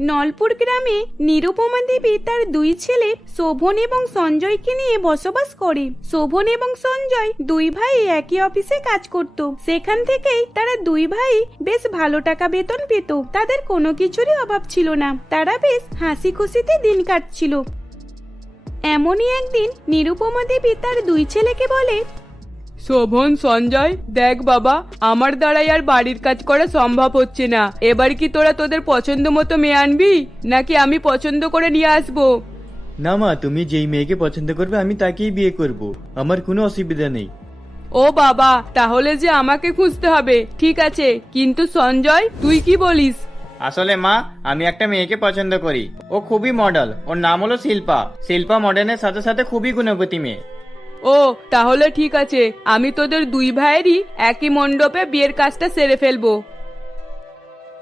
নলপুর গ্রামে নিরুপমা দেবী তার দুই ছেলে শোভন এবং সঞ্জয়কে নিয়ে বসবাস করে। শোভন এবং সঞ্জয় দুই ভাই একই অফিসে কাজ করত। সেখান থেকেই তারা দুই ভাই বেশ ভালো টাকা বেতন পেত। তাদের কোনো কিছুরই অভাব ছিল না। তারা বেশ হাসি খুশিতে দিন কাটছিল। এমনই একদিন নিরুপমা দেবী তার দুই ছেলেকে বলে শোভন সঞ্জয় দেখ বাবা আমার দ্বারাই আর বাড়ির কাজ করা সম্ভব হচ্ছে না। এবার কি তোরা তোদের পছন্দ মতো মেয়ে আনবি? নাকি আমি পছন্দ করে নিয়ে আসব? না মা তুমি যেই মেয়েকে পছন্দ করবে আমি তাকেই বিয়ে করব। আমার কোনো অসুবিধা নেই। ও বাবা তাহলে যে আমাকে খুঁজতে হবে। ঠিক আছে কিন্তু সঞ্জয় তুই কি বলিস? আসলে মা আমি একটা মেয়েকে পছন্দ করি। ও খুবই মডেল ওর নাম হলো শিল্পা। শিল্পা মডেলের সাথে সাথে খুবই গুণবতী মেয়ে। ও, তাহলে ঠিক আছে। আমি তোদের দুই ভাইয়েরই একই মণ্ডপে বিয়ের কাজটা সেরে ফেলব।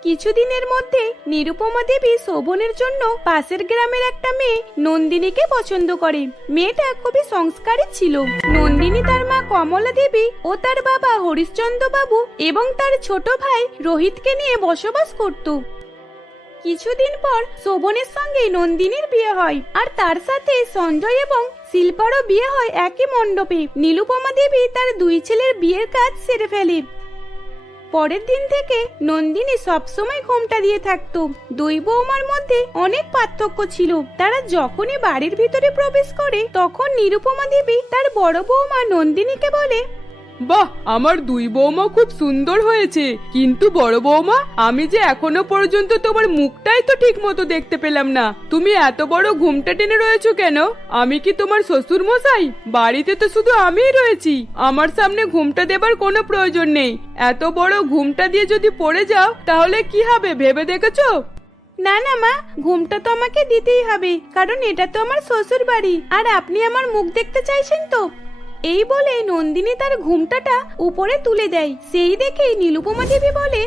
কিছুদিনের মধ্যে নিরুপমা দেবী শোভনের জন্য পাশের গ্রামের একটা মেয়ে নন্দিনীকে পছন্দ করে। মেয়েটা খুবই সংস্কারী ছিল। নন্দিনী তার মা কমলা দেবী ও তার বাবা হরিশ্চন্দ্র বাবু এবং তার ছোট ভাই রোহিতকে নিয়ে বসবাস করত। কিছুদিন পর শোভনের সঙ্গে নন্দিনীর বিয়ে হয়। আর তার সাথে সঞ্জয় এবং শিল্পারও বিয়ে হয় একই মণ্ডপে। নীলুপমা দেবী তার দুই ছেলের বিয়ের কাজ সেরে ফেলে। পরের দিন থেকে নন্দিনী সবসময় ঘোমটা দিয়ে থাকতো। দুই বৌমার মধ্যে অনেক পার্থক্য ছিল। তারা যখনই বাড়ির ভিতরে প্রবেশ করে, তখন নিরুপমা দেবী তার বড় বৌমা নন্দিনীকে বলে বাহ, আমার দুই বৌমা খুব সুন্দর হয়েছে। কিন্তু বড় বৌমা, আমি যে এখনও পর্যন্ত তোমার মুখটাই তো ঠিক মতো দেখতে পেলাম না। তুমি এত বড় ঘুমটা টেনে রয়েছো কেন? আমি কি তোমার শ্বশুর মশাই বাড়িতে তো শুধু আমিই রয়েছি। আমার সামনে ঘুমটা দেবার কোনো প্রয়োজন নেই। এত বড় ঘুমটা দিয়ে যদি পড়ে যাও, তাহলে কি হবে, ভেবে দেখেছ? না না, মা, ঘুমটা তো আমাকে দিতেই হবে, কারণ এটা তো আমার শ্বশুর বাড়ি আর আপনি আমার মুখ দেখতে চাইছেন তো? এই বলে নন্দিনী তার ঘুমটাটা উপরে তুলে দেয়। সেই দেখেই নীলুপমা দেবী বলে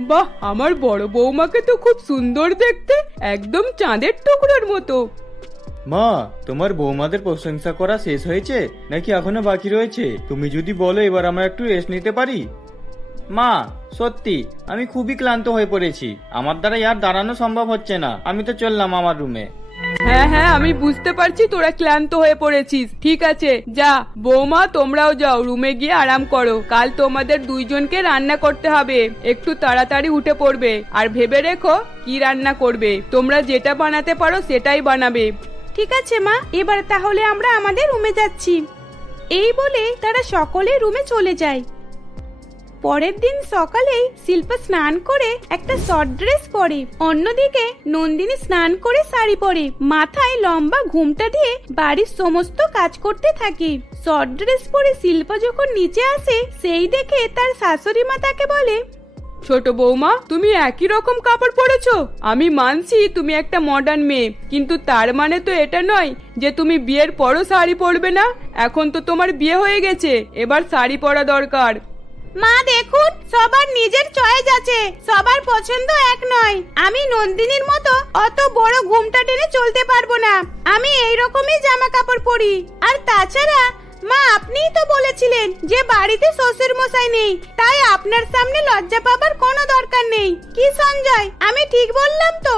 বাহ আমার বড় বৌমাকে তো খুব সুন্দর দেখতে একদম চাঁদের টুকরোর মতো। মা তোমার বৌমাদের প্রশংসা করা শেষ হয়েছে? নাকি এখনও বাকি রয়েছে? তুমি যদি বলো এবার আমরা একটু রেস্ট নিতে পারি? মা সত্যি আমি খুবই ক্লান্ত হয়ে পড়েছি। আমার দ্বারা আর দাঁড়ানো সম্ভব হচ্ছে না। আমি তো চললাম আমার রুমে হ্যাঁ হ্যাঁ আমি বুঝতে পারছি তোরা ক্লান্ত হয়ে পড়েছিস। ঠিক আছে, যা। বৌমা, তোমরাও যাও, রুমে গিয়ে আরাম করো। কাল তোমাদের দুইজনকে রান্না করতে হবে। একটু তাড়াতাড়ি উঠে পড়বে। আর ভেবে রেখো কি রান্না করবে। তোমরা যেটা বানাতে পারো সেটাই বানাবে। ঠিক আছে, মা। এবার তাহলে আমরা আমাদের রুমে যাচ্ছি। এই বলে তারা সকলে রুমে চলে যায়। পরের দিন সকালেই শিল্পা স্নান করে একটা শর্ট ড্রেস পরে। অন্যদিকে নন্দিনী স্নান করে শাড়ি পরে। মাথায় লম্বা ঘুমটা দিয়ে বাড়ির সমস্ত কাজ করতে থাকে। শর্ট ড্রেস পরে শিল্পা যখন নিচে আসে, সেই দেখে তার শাশুড়ি মা তাকে বলে, ছোট বৌমা, তুমি একই রকম কাপড় পরেছো। আমি মানছি তুমি একটা মডার্ন মেয়ে, কিন্তু তার মানে তো এটা নয় যে তুমি বিয়ের পরও শাড়ি পরবে না। এখন তো তোমার বিয়ে হয়ে গেছে, এবার শাড়ি পরা দরকার। মা, দেখুন, সবার নিজের চয়েস আছে, সবার পছন্দ এক নয়। আমি নন্দিনীর মতো অত বড় ঘুমটা টেনে চলতে পারব না। আমি এই রকমই জামা কাপড় পরি। আর তাছাড়া, মা, আপনিই তো বলেছিলেন যে বাড়িতে শ্বশুর মশাই নেই, তাই আপনার সামনে লজ্জা পাবার কোনো দরকার নেই। কি সঞ্জয়, আমি ঠিক বললাম তো?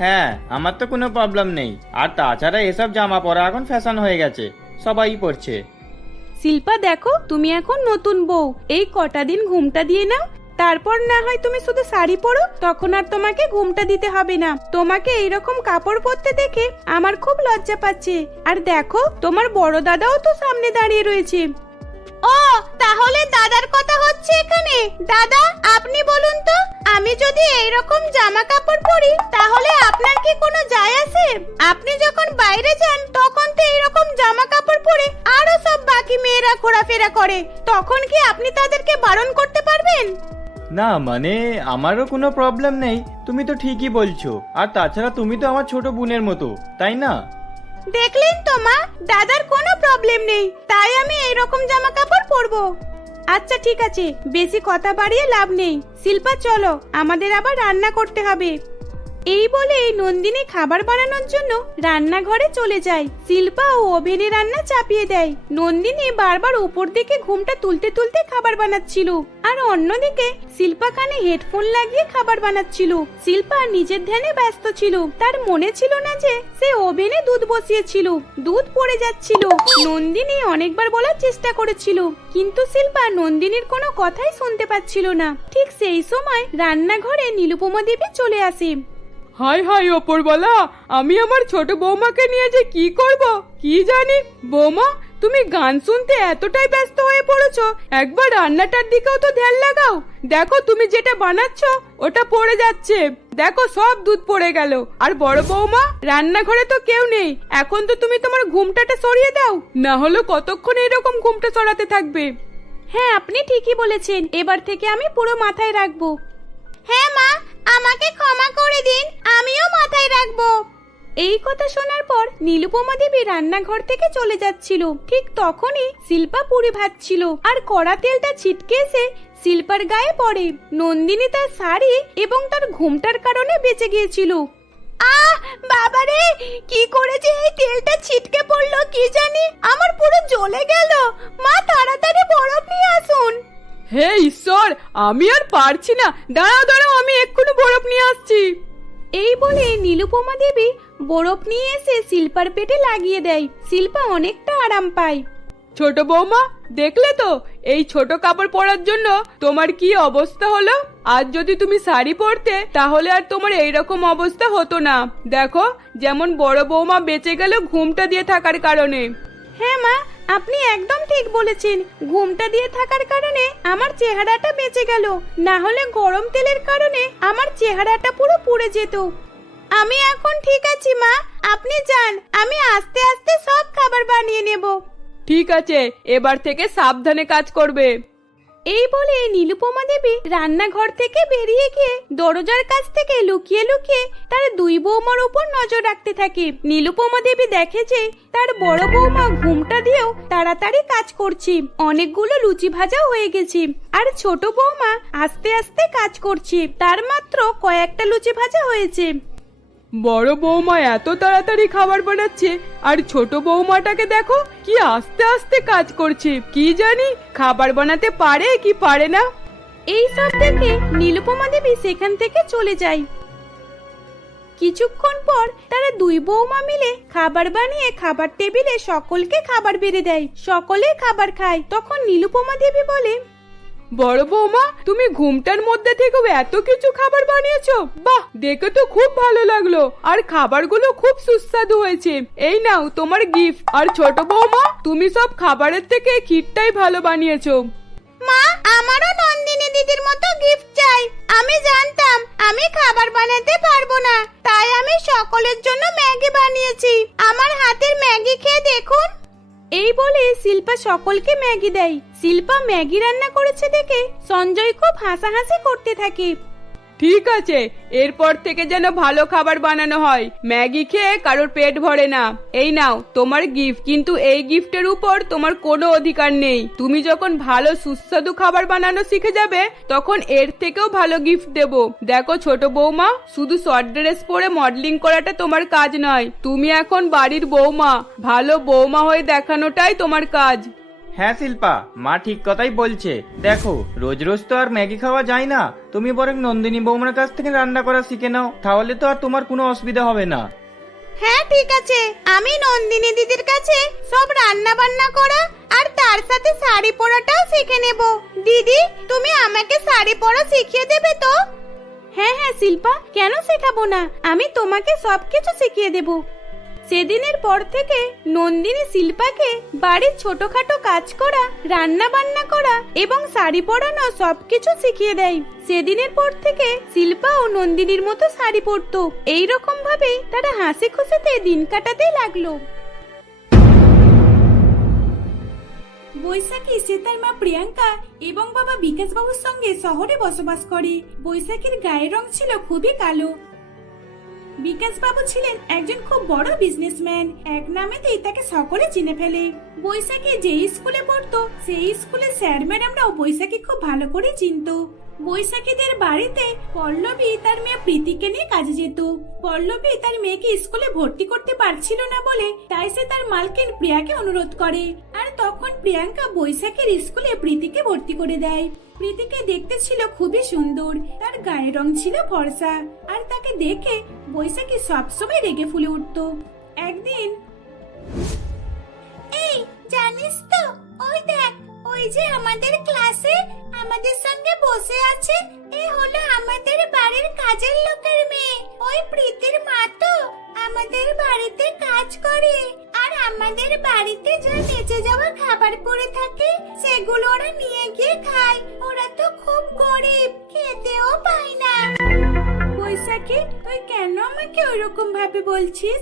হ্যাঁ আমার তো কোনো প্রবলেম নেই। আর তাছাড়া এসব জামা পরা এখন ফ্যাশন হয়ে গেছে, সবাই পরছে। শিল্পা, দেখো, তুমি এখন নতুন বউ। এই কটা দিন ঘুমটা দিয়ে নাও। তারপর না হয় তুমি শুধু শাড়ি পরো, তখন আর তোমাকে ঘুমটা দিতে হবে না। তোমাকে এইরকম কাপড় পরতে দেখে আমার খুব লজ্জা পাচ্ছে। আর দেখো, তোমার বড় দাদাও তো সামনে দাঁড়িয়ে রয়েছে। ও, তাহলে দাদার কথা হচ্ছে এখানে। দাদা, আপনি বলুন তো, আমি যদি এইরকম জামা কাপড় পরি, তাহলে আপনার কি কোনো যায় আসে? আপনি যখন বাইরে যান, তখন তো এইরকম জামা কাপড় ঘোরাফেরা করে তখন কি আপনি তাদেরকে বারণ করতে পারবেন? না মানে আমারও কোনো প্রবলেম নেই তুমি তো ঠিকই বলছো। আর তাছাড়া তুমি তো আমার ছোট বোনের মতো তাই না? দেখলেন তো মা দাদার কোনো প্রবলেম নেই তাই আমি এই রকম জামা কাপড় পরবো। আচ্ছা ঠিক আছে বেশি কথা বাড়িয়ে লাভ নেই। শিল্পা চলো আমাদের আবার রান্না করতে হবে। এই বলে নন্দিনী খাবার বানানোর জন্য রান্নাঘরে চলে যায়। শিল্পা ও ওভেনে রান্না চাপিয়ে দেয়। নন্দিনী বারবার উপর দিকে ঘুমটা তুলতে তুলতে খাবার বানাচ্ছিল। আর অন্যদিকে শিল্পা কানে হেডফোন লাগিয়ে খাবার বানাচ্ছিল। শিল্পা নিজের ধ্যানে ব্যস্ত ছিল। তার মনে ছিল না যে সে ওভেনে দুধ বসিয়েছিল। দুধ পড়ে যাচ্ছিল। নন্দিনী অনেকবার বলার চেষ্টা করেছিল। কিন্তু শিল্পা নন্দিনীর কোনো কথাই শুনতে পাচ্ছিল না। ঠিক সেই সময় রান্নাঘরে নীলুপমা দেবী চলে আসে। হাই হাই ওপরওয়ালা আমি আমার ছোট বৌমাকে নিয়ে যে কি করব? কি জানি? বৌমা তুমি গান শুনতে এতটাই ব্যস্ত হয়ে পড়েছো একবার রান্নাটার দিকেও তো ধ্যান লাগাও। দেখো তুমি যেটা বানাচ্ছ ওটা পড়ে যাচ্ছে। দেখো সব দুধ পড়ে গেল। আর বড় বৌমা রান্নাঘরে তো কেউ নেই। এখন তো তুমি তোমার ঘুমটাটা সরিয়ে দাও। না হলে কতক্ষণ এরকম ঘুমটা সরাতে থাকবে? হ্যাঁ আপনি ঠিকই বলেছেন। এবার থেকে আমি পুরো মাথায় রাখব। হ্যাঁ মা। আমাকে ক্ষমা করে দিন আমিও মাথায় রাখব। এই কথা শোনার পর নীলুপমা দেবী রান্নাঘর থেকে চলে যাচ্ছিল। ঠিক তখনই শিল্পা পুরি ভাজছিল আর কড়া তেলটা ছিটকে এসে শিল্পার গায়ে পড়ে। নন্দিনী তার শাড়ি এবং তার ঘুমটার কারণে বেঁচে গিয়েছিল। আহ বাবারে কি করেছে এই তেলটা ছিটকে পড়ল কি জানি? আমার পুরো জ্বলে গেল। মা তাড়াতাড়ি বরফ নিয়ে আসুন। হে ঈশ্বর আমি আর পারছি না। দাঁড়াও দাঁড়াও আমি এক্ষুনি আসছি বলে নীলুপমা দেবী বরফ নিয়ে এসে শিল্পার পেটে লাগিয়ে দেয়। শিল্পা অনেকটা আরাম পায়। ছোট বৌমা দেখলে তো এই ছোট কাপড় পরার জন্য তোমার কি অবস্থা হলো? আজ যদি তুমি শাড়ি পরতে তাহলে আর তোমার এই রকম অবস্থা হতো না। দেখো যেমন বড় বৌমা বেঁচে গেল ঘুমটা দিয়ে থাকার কারণে। হ্যাঁ মা আপনি একদম ঠিক বলেছেন। ঘুমটা দিয়ে থাকার কারণে আমার চেহারাটা বেঁচে গেল। না হলে গরম তেলের কারণে আমার চেহারাটা পুরো পুড়ে যেত। আমি এখন ঠিক আছি মা। আপনি যান আমি আস্তে আস্তে সব খাবার বানিয়ে নেব। ঠিক আছে এবার থেকে সাবধানে কাজ করবে। এই বলে নীলুপমা দেবী রান্নাঘর থেকে বেরিয়ে গিয়ে দরজার কাছ থেকে লুকিয়ে লুকিয়ে তার দুই বৌমার উপর নজর রাখতে থাকে। নীলুপমা দেবী দেখে যে তার বড় বৌমা ঘুমটা দিয়েও তাড়াতাড়ি কাজ করছে। অনেকগুলো লুচি ভাজা হয়ে গেছে আর ছোট বৌমা আস্তে আস্তে কাজ করছে। তার মাত্র কয়েকটা লুচি ভাজা হয়েছে। বড় বৌমা এত তাড়াতাড়ি খাবার বানাচ্ছে, আর ছোট বৌমাটাকে দেখো কি আস্তে আস্তে কাজ করছে, কি জানি খাবার বানাতে পারে কি পারে না। এই সব দেখে নীলুপমা দেবী সেখান থেকে চলে যায়। কিছুক্ষণ পর তারা দুই বৌমা মিলে খাবার বানিয়ে খাবার টেবিলে সকলকে খাবার বেড়ে দেয়, সকলে খাবার খায়। তখন নীলুপমা দেবী বলে বড় বৌমা, তুমি ঘুমটার মধ্যে থেকেও এত কিছু খাবার বানিয়েছো। বাহ, দেখে তো খুব ভালো লাগল। আর খাবারগুলো খুব সুস্বাদু হয়েছে। এই নাও তোমার গিফট আর ছোট বৌমা, তুমি সব খাবারের থেকে ক্ষীরটাই ভালো বানিয়েছো। মা, আমারও নন্দিনী দিদির মতো গিফট চাই। আমি জানতাম, আমি খাবার বানাতে পারব না। তাই আমি সকলের জন্য ম্যাগি বানিয়েছি। আমার হাতের ম্যাগি খেয়ে দেখুন। এই বলে শিল্পা সকলকে ম্যাগি দেয়। শিল্পা ম্যাগি রান্না করেছে দেখে সঞ্জয় খুব হাসাহাসি করতে থাকে। ঠিক আছে, এরপর থেকে যেন ভালো খাবার বানানো হয়। ম্যাগি খেয়ে কারোর পেট ভরে না। এই নাও, তোমার গিফট কিন্তু এই গিফটের উপর তোমার কোনো অধিকার নেই। তুমি যখন ভালো সুস্বাদু খাবার বানানো শিখে যাবে, তখন এর থেকেও ভালো গিফট দেব। দেখো ছোট বৌমা, শুধু শর্ট ড্রেস পরে মডেলিং করাটা তোমার কাজ নয়। তুমি এখন বাড়ির বৌমা, ভালো বৌমা হয়ে দেখানোটাই তোমার কাজ। হ্যাঁ শিল্পা মা ঠিক কথাই বলছে। দেখো রোজ রোজ তো আর ম্যাগি খাওয়া যায় না। তুমি বরং নন্দিনী বৌমার কাছ থেকে রান্না করা শিখে নাও তাহলে তো আর তোমার কোনো অসুবিধা হবে না। হ্যাঁ ঠিক আছে। আমি নন্দিনী দিদির কাছে সব রান্না বান্না করা আর তার সাথে শাড়ি পরাটাও শিখে নেব। দিদি তুমি আমাকে শাড়ি পরা শিখিয়ে দেবে তো? হ্যাঁ হ্যাঁ শিল্পা কেন শেখাবো না? আমি তোমাকে সবকিছু শিখিয়ে দেব। সেদিনের পর থেকে নন্দিনী শিল্পাকে বাড়ির ছোটখাটো কাজ করা রান্না বান্না করা এবং শাড়ি পরানো সবকিছু শিখিয়ে দেয়। সেদিনের পর থেকে শিল্পা ও নন্দিনীর মতো শাড়ি পরতো। এই রকম ভাবে তারা হাসি খুশিতে দিন কাটাতে লাগল। বৈশাখী সে তার মা প্রিয়াঙ্কা এবং বাবা বিকাশ বাবুর সঙ্গে শহরে বসবাস করে। বৈশাখীর গায়ের রং ছিল খুবই কালো। বিকাশ বাবু ছিলেন একজন খুব বড় বিজনেসম্যান এক নামেতেই তাকে সকলে চিনে ফেলে। বৈশাখী যে স্কুলে পড়তো, সেই স্কুলে স্যার ম্যাডামরাও বৈশাখী খুব ভালো করে চিনতো। বৈশাখীদের বাড়িতে পল্লবী তার মেয়ে প্রীতিকে নিয়ে কাজে যেত। পল্লবী তার মেয়েকে স্কুলে ভর্তি করতে পারছিল না বলে তাই সে তার মালকিন প্রিয়াকে অনুরোধ করে। আর তখন প্রিয়াঙ্কা বৈশাখীর স্কুলে প্রীতিকে ভর্তি করে দেয়। প্রীতিকে দেখতে ছিল খুবই সুন্দর, তার গায়ের রং ছিল ফর্সা, আর তাকে দেখে বৈশাখী সবসময় রেগে ফুলে উঠতো। একদিন এই, জানিস তো, ওই দেখ ওই যে আমাদের ক্লাসে আমাদের সঙ্গে বসে আছে এ হলো আমাদের বাড়ির কাজের লোকের মেয়ে। ওই প্রীতির মা তো আমাদের বাড়িতে কাজ করে। আর আমাদের বাড়িতে যা বেঁচে যাওয়া খাবার পড়ে থাকে, সেগুলো ওরা নিয়ে গিয়ে খায়। ওরা তো খুব গরিব, খেতেও পায় না। বৈশাখী, তুই কেন আমাকে ওইরকম ভাবে বলছিস?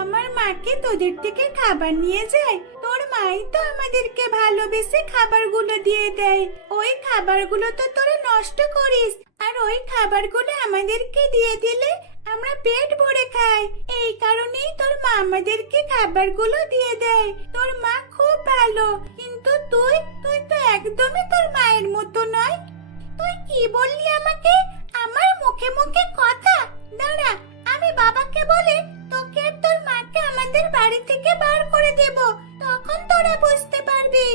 আমার মাকে তোদের থেকে খাবার নিয়ে যায় তোর মাই তো আমাদেরকে ভালোবেসে খাবারগুলো দিয়ে দেয়। ওই খাবারগুলো তো তোরা নষ্ট করিস। আর ওই খাবারগুলো আমাদেরকে দিয়ে দিলে আমরা পেট ভরে খাই। এই কারণেই তোর মা আমাদেরকে খাবারগুলো দিয়ে দেয়। তোর মা খুব ভালো। কিন্তু তুই তুই তো একদমই তোর মায়ের মতো নয়। তুই কি বললি আমাকে? আমার মুখে মুখে কথা? দাঁড়া, আমি বাবাকে বলে তোকে আর তোর মাকে আমাদের বাড়ি থেকে বার করে দেব, তখন তোরা বুঝতে পারবি।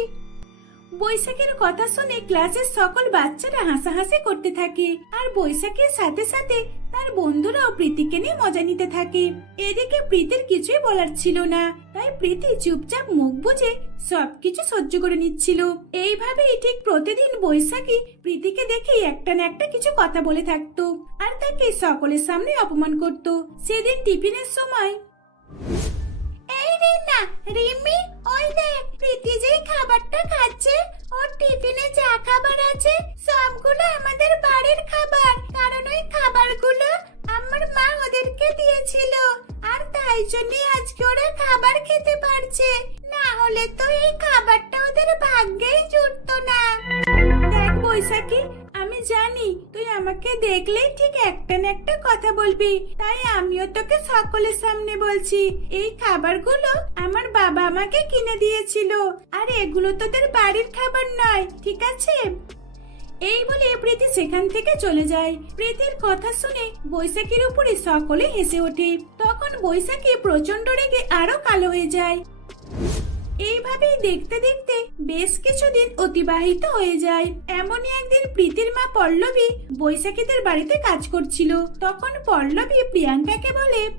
বৈশাখীর কথা শুনে ক্লাসের সকল বাচ্চারা হাসাহাসি করতে থাকে, আর বৈশাখের সাথে সাথে তার বন্ধুরাও প্রীতিকে নিয়ে মজা নিতে থাকে। এদিকে প্রীতির কিছুই বলার ছিল না। তাই প্রীতি চুপচাপ মুখ বুঝে সবকিছু সহ্য করে নিচ্ছিল। এইভাবেই ঠিক প্রতিদিন বৈশাখী প্রীতিকে দেখে একটা না একটা কিছু কথা বলে থাকতো আর তাকে সকলের সামনে অপমান করত। সেদিন টিফিনের সময় এই রিনা, রিমি, ওই দেখ প্রীতি যেই খাবারটা খাচ্ছে, ওর টিফিনে যা খাবার আছে, সবগুলো আমাদের বাড়ির খাবার। কারণ ওই খাবারগুলো আমার মা ওদেরকে দিয়েছিল। আর তাই জন্যই আজকে ওরা খাবার খেতে পারছে। না হলে তো এই খাবারটা ওদের ভাগ্যেই জুটতো না। দেখ বৈশাখী জানি, তুই আমাকে দেখলেই ঠিক একটা না একটা কথা বলবি। তাই আমিও তোকে সকলের সামনে বলছি, এই খাবারগুলো আমার বাবা আমাকে কিনে দিয়েছিল। আর এগুলো তোদের বাড়ির খাবার নয়, ঠিক আছে? এই বলে প্রীতি সেখান থেকে চলে যায়। প্রীতির কথা শুনে বৈশাখীর উপরে সকলে হেসে ওঠে। তখন বৈশাখী প্রচণ্ড রেগে আরও কালো হয়ে যায়। এইভাবেই দেখতে দেখতে বেশ কিছুদিন অতিবাহিত হয়ে যায়। এমনই একদিন প্রীতির মা পল্লবী বৈশাখীদের বাড়িতে কাজ করছিল। তখন পল্লবী প্রিয়াঙ্কাকে বলে,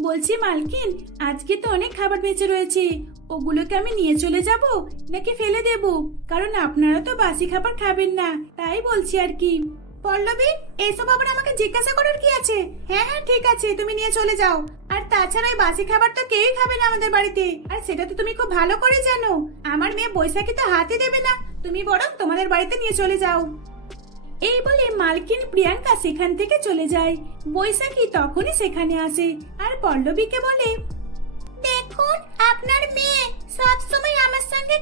বলছি মালকিন, আজকে তো অনেক খাবার বেঁচে রয়েছে। ওগুলোকে আমি নিয়ে চলে যাব নাকি ফেলে দেব? কারণ আপনারা তো বাসি খাবার খাবেন না, তাই বলছি আর কি। পল্লবী, এইসব আবার আমাকে জিজ্ঞাসা করার কি আছে? হ্যাঁ হ্যাঁ ঠিক আছে, তুমি নিয়ে চলে যাও। আর তাছাড়া এই বাসি খাবার তো কেউই খাবে না আমাদের বাড়িতে। আর সেটা তো তুমি খুব ভালো করে জানো। আমার মেয়ে বৈশাখী তো হাতে দেবে না। তুমি বরং তোমাদের বাড়িতে নিয়ে চলে যাও। এই বলে মালকিন প্রিয়াঙ্কা সেখান থেকে চলে যায়। বৈশাখী তখনই সেখানে আসে। আর পল্লবীকে বলে, দেখুন, আপনার মেয়ে সবসময় আমার সঙ্গে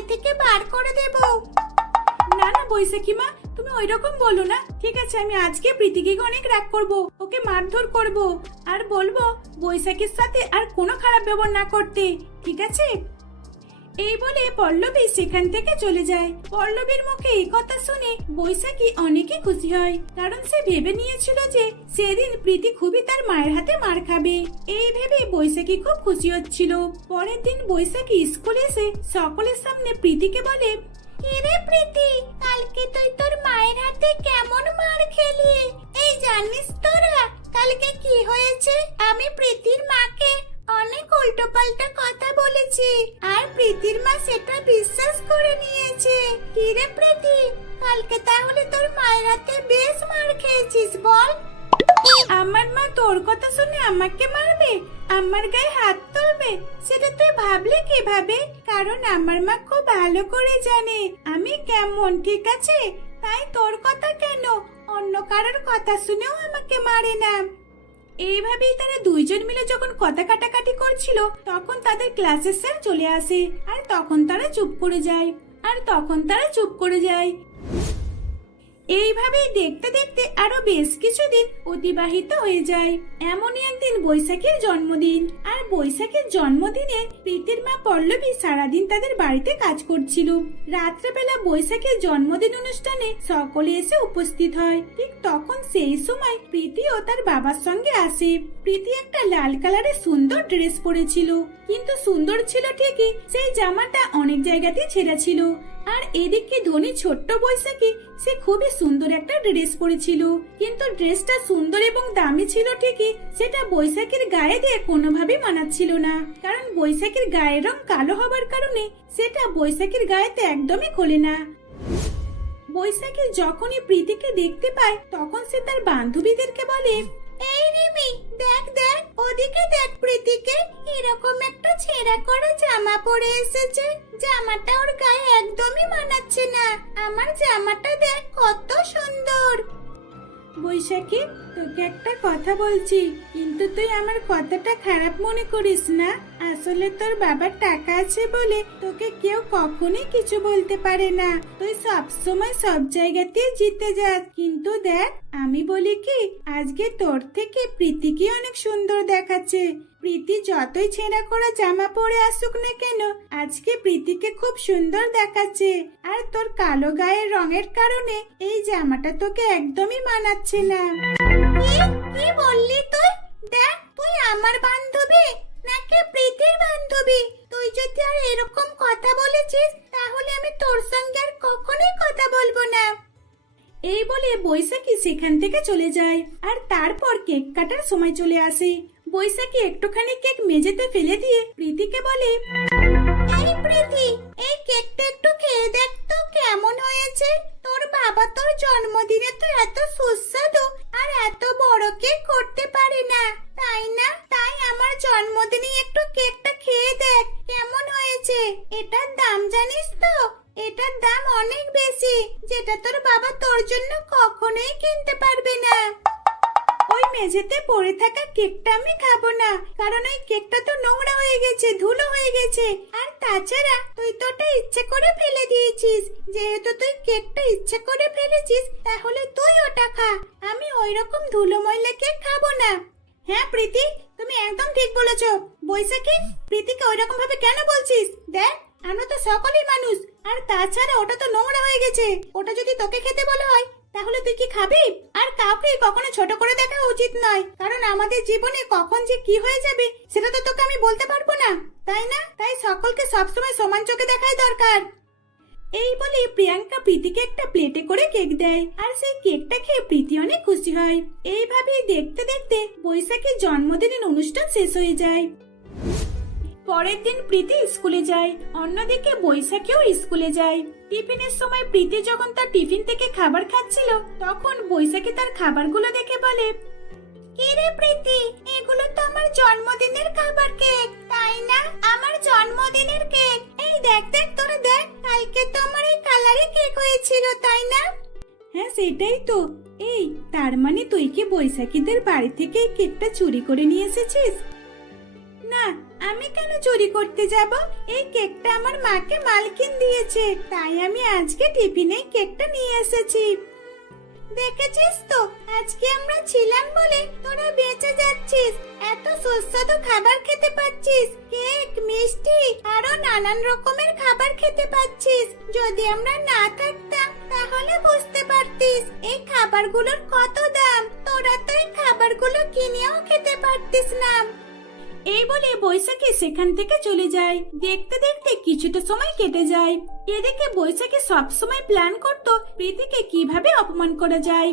বাড়ি থেকে বার করে দেব। না না, বৈশাখী মা, তুমি ওই রকম বলো না। ঠিক আছে, আমি আজকে প্রীতিকে অনেক রাগ করব, ওকে মারধর করব। আর বলব, বৈশাখীর সাথে আর কোনো খারাপ ব্যবহার না করতে। ঠিক আছে? এই বলে পল্লবী সেখান থেকে চলে যায়। পল্লবীর মুখে এই কথা শুনে বৈশাখী অনেকই খুশি হয়, কারণ সে ভেবে নিয়েছিল যে সেদিন প্রীতি খুবই তার মায়ের হাতে মার খাবে। এই ভেবে বৈশাখী খুব খুশি হচ্ছিল। পরের দিন বৈশাখী স্কুলে এসে সকলের সামনে প্রীতিকে বলে, এরে প্রীতি, কালকে তুই তোর মায়ের হাতে কেমন মার খেলি? এই জানিস তোরা, কালকে কি হয়েছে? আমি প্রীতির মাকে অনেক উল্টো পাল্টা কথা বলেছি, আর প্রীতির মা সেটা বিশ্বাস করে নিয়েছে। কি রে প্রীতি, কালকে তাহলে তোর মায়ের হাতে বেশ মার খেয়েছিস, বল। আমার মা তোর কথা শুনে আমাকে মারবে, আমার গায়ে হাত তুলবে, সেটা তুই ভাবলে কীভাবে? কারণ আমার মা খুব ভালো করে জানে, আমি কেমন, ঠিক আছে? তাই তোর কথা কেন? অন্য কারোর কথা শুনেও আমাকে মারে না। এইভাবেই তারা দুইজন মিলে যখন কথা কাটাকাটি করছিল, তখন তাদের ক্লাসের স্যার চলে আসে, আর তখন তারা চুপ করে যায়, আর তখন তারা চুপ করে যায়। এইভাবেই দেখতে দেখতে আরও বেশ কিছুদিন অতিবাহিত হয়ে যায়। এমনই একদিন বৈশাখীর জন্মদিন। আর বৈশাখীর জন্মদিনে প্রীতির মা পল্লবী সারাদিন তাদের বাড়িতে কাজ করছিল। রাত্রেবেলা বৈশাখীর জন্মদিন অনুষ্ঠানে সকলে এসে উপস্থিত হয়। ঠিক তখন সেই সময় প্রীতি ও তার বাবার সঙ্গে আসে। প্রীতি একটা লাল কালারের সুন্দর ড্রেস পরেছিল। কিন্তু সুন্দর ছিল ঠিকই, সেই জামাটা অনেক জায়গাতেই ছেঁড়া ছিল। আর এদিকে ধনী ছোট্ট বৈশাখী, সে খুবই সুন্দর একটা ড্রেস পরেছিল। কিন্তু ড্রেসটা সুন্দর এবং দামি ছিল ঠিকই, সেটা বৈশাখীর গায়ে দিয়ে কোনোভাবেই মানাচ্ছিল না। কারণ বৈশাখীর গায়ের রং কালো হবার কারণে সেটা বৈশাখীর গায়েতে একদমই খোলে না। বৈশাখী যখনই প্রীতিকে দেখতে পায়, তখন সে তার বান্ধবীদেরকে বলে এই রিমি, দেখ দেখ, ওদিকে দেখ প্রীতিকে। এরকম একটা ছেঁড়া করা জামা পরে এসেছে। জামাটা ওর গায়ে একদমই মানাচ্ছে না। আমার জামাটা দেখ কত সুন্দর। বৈশাখী, তোকে একটা কথা বলছি। কিন্তু তুই আমার কথাটা খারাপ মনে করিস না। আসলে তোর বাবার টাকা আছে বলে তোকে কেউ কখনই কিছু বলতে পারে না। তুই সব সময় সব জায়গাতেই জিতে যাস। কিন্তু দেখ, আমি বলি কি, আজকে তোর থেকে প্রীতিকে অনেক সুন্দর দেখাচ্ছে। প্রীতি যতই ছেঁড়া করা জামা পরে আসুক না কেন আজকে প্রীতিকে খুব সুন্দর দেখাচ্ছে। আর তোর কালো গায়ের রঙের কারণে এই জামাটা তোকে একদমই মানাচ্ছে না। কি? বললি তুই? দেখ তুই আমার বান্ধবী নাকি প্রীতির বান্ধবী? তুই যদি আর এরকম কথা বলেছিস তাহলে আমি তোর সঙ্গে আর কখনোই কথা বলব না। এই বলে বৈশাখী সেখান থেকে চলে যায় আর তারপর কেক কাটার সময় চলে আসে। বৈশাখী একটুখানি কেক মেঝেতে ফেলে দিয়ে প্রীতিকে বলে, এই প্রীতি, এই কেকটা একটু খেয়ে দেখ তো কেমন হয়েছে। তোর বাবা তোর জন্মদিনে তো এত তুমি একদম ঠিক বলেছ। বৈশাখী, প্রীতিকে ওই রকম ভাবে কেন বলছিস? দেখ, আমরা তো সকলেই মানুষ, আর তাছাড়া ওটা তো নোংরা হয়ে গেছে। ওটা যদি তোকে খেতে বলা হয়, তাহলে তুই কি খাবি? আর কাউকে কখনো ছোট করে দেখা উচিত নয়, কারণ আমাদের জীবনে কখন যে কি হয়ে যাবে, সেটা তো তোকে আমি বলতে পারব না। তাই না? তাই সকলকে সবসময় সমান চোখে দেখাই দরকার। এই বলে প্রিয়াঙ্কা প্রীতিকে একটা প্লেটে করে কেক দেয়, আর সেই কেকটা খেয়ে প্রীতি অনেক খুশি হয়। এইভাবেই দেখতে দেখতে বৈশাখীর জন্মদিনের অনুষ্ঠান শেষ হয়ে যায়। পরের দিন প্রীতি স্কুলে যায়, অন্যদিকে বৈশাখীও স্কুলে যায়। টিফিনের সময় প্রীতি যখন তার টিফিন থেকে খাবার খাচ্ছিল, তখন বৈশাখী তার খাবারগুলো দেখে বলে কিরে প্রীতি, এগুলো তো আমার জন্মদিনের খাবার কেক, তাই না? আমার জন্মদিনের কেক এই দেখ দেখ, তোরা দেখ, কালকে তো আমার এই কালারে কেক হয়েছিল, তাই না? হ্যাঁ সেটাই তো। এই, তার মানে তুই কি বৈশাখীদের বাড়ি থেকে কেকটা চুরি করে নিয়ে এসেছিস? না, আমি কেন চুরি করতে যাব? এই কেকটা আমার মাকে মালকিন দিয়েছে, তাই আমি আজকে টিফিনে কেকটা নিয়ে এসেছি। দেখেছিস তো, আজকে আমরা ছিলাম বলে তোরা বেঁচে যাচ্ছিস, এত সুস্বাদু খাবার খেতে পাচ্ছিস কেক মিষ্টি আরও নানান রকমের খাবার খেতে পাচ্ছিস। যদি আমরা না থাকতাম, তাহলে বুঝতে পারতিস, এই খাবারগুলোর কত দাম। তোরা তো এই খাবারগুলো কিনেও খেতে পারতিস না। এই বলে বৈশাখী সেখান থেকে চলে যায়। দেখতে দেখতে কিছুটা সময় কেটে যায়। এদিকে বৈশাখী সব সময় প্ল্যান করত প্রীতিকে কীভাবে অপমান করা যায়।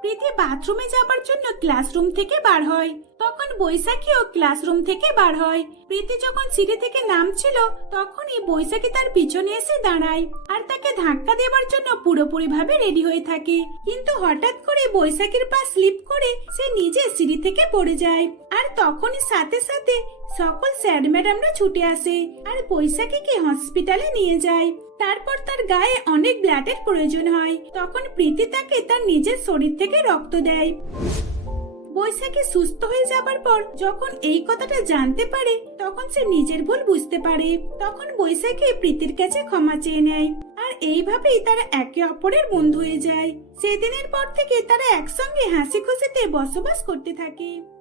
প্রীতি বাথরুমে যাবার জন্য ক্লাসরুম থেকে বার হয়। তখন বৈশাখীও ক্লাসরুম থেকে বার হয়। প্রীতি যখন সিঁড়ি থেকে নামছিল, তখনই বৈশাখী তার পিছনে এসে দাঁড়ায় আর তাকে ধাক্কা দেবার জন্য পুরোপুরি ভাবে রেডি হয়ে থাকে। কিন্তু হঠাৎ করে বৈশাখীর পা স্লিপ করে সে নিজে সিঁড়ি থেকে পড়ে যায় আর তখনই সাথে সাথে সকল স্যার ম্যাডামরা ছুটে আসে আর বৈশাখীকে হসপিটালে নিয়ে যায়। তারপর তার গায়ে অনেক ব্লাডের প্রয়োজন হয়। তখন প্রীতি তাকে তার নিজের শরীর থেকে রক্ত দেয়। বৈশাখী সুস্থ হয়ে যাবার পর যখন এই কথাটা জানতে পারে, তখন সে নিজের ভুল বুঝতে পারে। তখন বৈশাখী প্রীতির কাছে ক্ষমা চেয়ে নেয় আর এইভাবেই তারা একে অপরের বন্ধু হয়ে যায়। সেদিনের পর থেকে তারা একসঙ্গে হাসি খুশিতে বসবাস করতে থাকে।